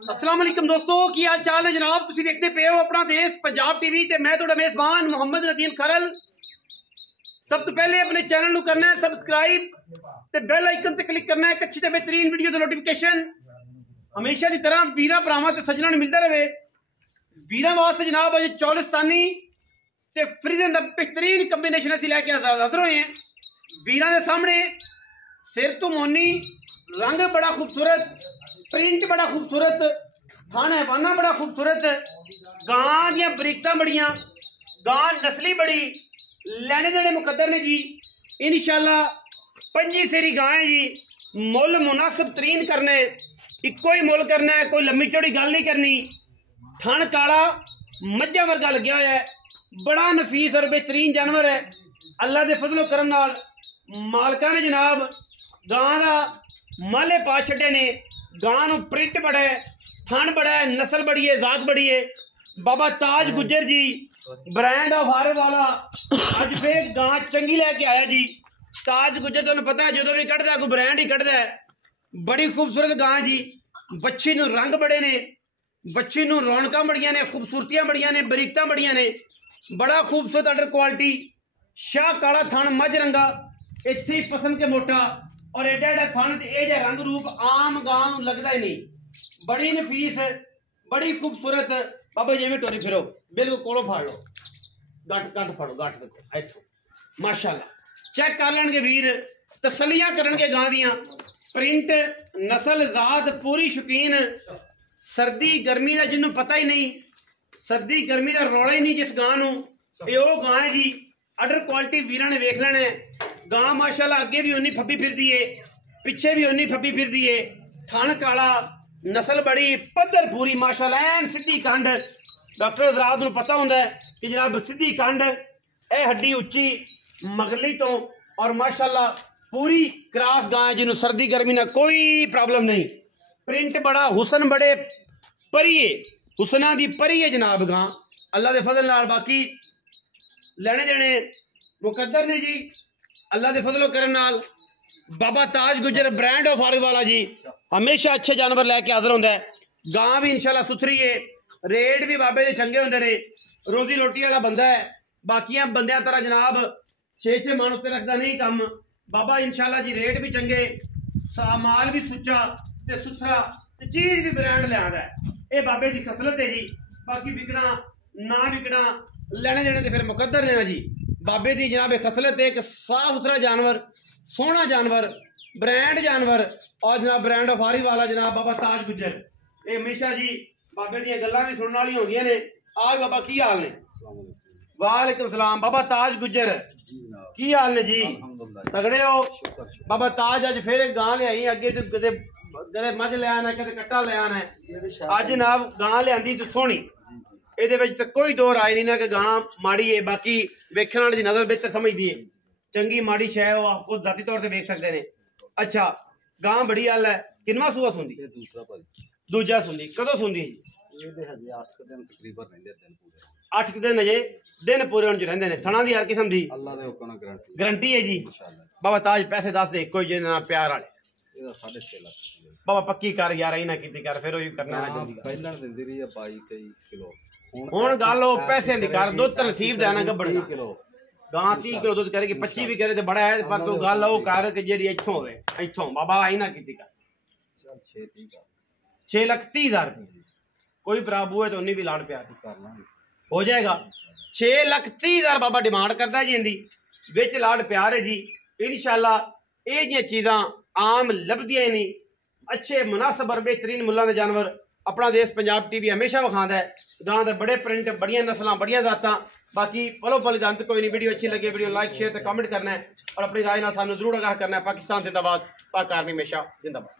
अस्सलाम वालेकुम दोस्तों, की हाल चाल है जनाब। तुसीं देखते पे हो अपना देश पंजाब टीवी ते मैं तुहाडा मेज़बान मोहम्मद नदीम खरल। सब तो पहले अपने चैनल नूं करना है सबसक्राइब ते बेल आइकन ते क्लिक करना है एक अच्छी ते बेहतरीन वीडियो दा नोटिफिकेशन हमेशा की तरह वीरां भरावां ते सज्जनां नूं मिलदा रहे। वीरां वास्ते जनाब अज चौलिस्तानी ते फ्रीजन दा बेहतरीन कंबीनेशन असीं लैके हाज़र होए हैं। वीरां दे सामने सिर तो मोनी, रंग बड़ा खूबसूरत, प्रिंट बड़ा खूबसूरत, थान हैवाना बड़ा खूबसूरत, गां दियां बरीकतां बड़ियां, गां नस्ली बड़ी, लैने देने मुकद्दर ने जी। इंशाअल्लाह 25 सेरी गां है जी। मुल मुनासिब तरीन करना है, इको ही मुल करना है, कोई लम्मी चौड़ी गल नहीं करनी। थन काला मज्जा वर्गा लग्या होया है, बड़ा नफीस और बेहतरीन जानवर है। अल्लाह के फजलो करम नाल मालकां ने जनाब गां दा माले पा छड्डे ने। गां नूं प्रिंट बड़ा है, थन बड़ा है, नस्ल बड़ी है, जात बड़ी है। बाबा ताज गुज्जर जी ब्रांड ऑफ हारे वाला अज फिर गां चंगी लैके आया जी। ताज गुज्जर तुहानूं पता है जो भी कढ़दा कोई ब्रांड ही कढ़दा है। बड़ी खूबसूरत गां जी। बच्ची नूं रंग बड़े ने, बच्ची नूं रौनकां बड़ियां ने, खूबसूरतियां बड़ियां ने, बरीकतां बड़ियां ने। बड़ा खूबसूरत अडर क्वालिटी, शाह काला थन मझ रंगा, इत्थे ही पसंद के मोटा और एडा एडा थन ते एह जिहा रंग रूप आम गां नूं लगदा ही नहीं। बड़ी नफीस, बड़ी खूबसूरत। बाबा जिवें टोरी फिरो बिल्कुल कोलों फाड़ लो, गट गट फड़ो, गट देखो इत्थों माशाअल्लाह। चेक कर लैणगे वीर, तसल्लियां करनगे गां दियां। प्रिंट, नस्ल, जात पूरी शौकीन। सर्दी गर्मी का जिन्होंने पता ही नहीं, सर्दी गर्मी का रौला ही नहीं जिस गां नूं। ये वो गां है जी। अडर क्वालिटी वीरां ने वेख लेना है। गां माशाअल्लाह अगे भी उन्नी फब्बी फिरदी है, पिछे भी उन्नी फब्बी फिरदी है। थन काला, नस्ल बड़ी, पद्धर पूरी माशाअल्लाह, ऐन सीधी कंड। डॉक्टर हज़रात नूं पता हुंदा है कि जनाब सीधी कंड, ए हड्डी उच्ची मगरली तो, और माशाअल्लाह पूरी क्रास गां है जिन्होंने सर्दी गर्मी ना कोई प्रॉब्लम नहीं। प्रिंट बड़ा, हुसन बड़े, परिए हुसना दी परी है जनाब गां अल्लाह के फजल नाल। बाकी लेने देने मुकद्दर ने जी अल्लाह के फजलो करम नाल। बाबा ताज गुजर ब्रांड ऑफ हारे वाला जी हमेशा अच्छे जानवर लैके हाजिर होंदा है। गां भी इंशाल्लाह सुथरी है, रेट भी बाबे दे चंगे होंदे ने। रोजी रोटी वाला बंदा है, बाकियां बंदियां तरह जनाब 6-6 मन उत्ते रखदा नहीं कम। बाबा इंशाल्लाह जी रेट भी चंगे, माल भी सुच्चा ते सुथरा ते चीज भी ब्रांड लिआंदा है। ये बाबे की खसलत है जी। बाकी बिकना ना बिकना लेने देने ते फिर मुकद्दर ने ना जी। बाबे की जनाब खसलत है, एक साफ सुथरा जानवर, सोहना जानवर, ब्रांड जानवर, और जनाब ब्रांड ऑफ हारी वाला जनाब बाबा ताज गुजर। ये हमेशा जी बाबे दी गल्लां भी सुनने वाली होंदियां ने। आज बाबा की हाल ने? वालेकुम सलाम। बाबा ताज गुजर की हाल ने जी? तगड़े हो? बाबा ताज अज फिर गां लियाई, अगे तो कदे मझ ले आना, कदे कट्टा ले आना है। अज जनाब गां लियांदी तो सोहनी, ਇਹਦੇ ਵਿੱਚ ਤਾਂ ਕੋਈ ਦੋ ਰਾਏ नहीं ना कि गां माड़ी है। बाकी वेखण वाले दी नजर बेहतर समझदी है, चंगी माड़ी शै वो आपको जाती तौर पे वेख सकते हैं। अच्छा गां बड़ी हाल है। किनवा सूआ सुंदी? दूसरा भाई, दूजा सुंदी। कदों सुंदी? ਇਹਦੇ ਹਜੇ 8 ਦਿਨ ਤਕਰੀਬਨ ਰਹਿੰਦੇ, ਦਿਨ ਪੂਰੇ 8 ਦਿਨ ਅਜੇ ਦਿਨ ਪੂਰੇ ਹੋਣ ਚ ਰਹਿੰਦੇ ਨੇ। ਥਣਾ ਦੀ ਹਰ ਕਿਸਮ ਦੀ ਅੱਲਾਹ ਦੇ ਹੁਕਮ ਨਾਲ ਗਰੰਟੀ ਹੈ ਜੀ ਮਾਸ਼ਾਅੱਲਾ। ਬਾਬਾ ਤਾਜ ਪੈਸੇ ਦੱਸ ਦੇ ਕੋਈ ਜੇ ਨਾ ਪਿਆਰ ਵਾਲੇ। ਇਹਦਾ 6.5 ਲੱਖ ਬਾਬਾ ਪੱਕੀ ਕਰ ਯਾਰ, ਇਹ ਨਾ ਕੀਤੀ ਕਰ ਫਿਰ ਉਹ ਕਰਨਾ ਨਾ ਜਲਦੀ। ਪਹਿਲਾਂ ਦਿੰਦੀ ਰਹੀ ਆ 22-23 ਕਿਲੋ। ਹੁਣ ਗੱਲ ਉਹ ਪੈਸੇ ਦੀ ਕਰ, ਦੁੱਧ ਤਾਂ ਨਸੀਬ ਦਾ ਨਾ ਗੱਬੜ 30 ਕਿਲੋ ਗਾਂ 30 ਕਿਲੋ ਦੁੱਧ ਕਰੇਗੀ, 25 ਵੀ ਕਰੇ ਤੇ ਬੜਾ ਹੈ। ਪਰ ਤੂੰ ਗੱਲ ਉਹ ਕਰ ਕਿ ਜਿਹੜੀ ਇੱਥੋਂ ਹੋਵੇ, ਇੱਥੋਂ ਬਾਬਾ ਆਈ ਨਾ ਕੀਤੀ ਕਰ। ਚੱਲ 6 ਲੱਖ 30 ਹਜ਼ਾਰ ਰੁਪਏ ਕੋਈ ਬਰਾਬੂ ਹੈ तो उन्नी भी लाड़ प्यार करना हो जाएगा। 6 ਲੱਖ 30 हज़ार बाबा डिमांड करता जी। इनकी विच लाड़ प्यार है जी। इंशाअल्लाह ये जी चीज़ां आम लभदियां ही नहीं। अच्छे मुनासिब और बेहतरीन मुल्लां दे जानवर अपना देश पंजाब टीवी हमेशा विखांदा है। गां दे बड़े प्रिंट, बड़ियां नस्लां, बड़ियां जातां। बाकी पलो पल जानते कोई नहीं। वीडियो अच्छी लगे वीडियो लाइक शेयर ते कमेंट करना है और अपनी राय नाल सानू जरूर आगाह करना है। पाकिस्तान जिंदाबाद, पाक आर्मी हमेशा जिंदाबाद।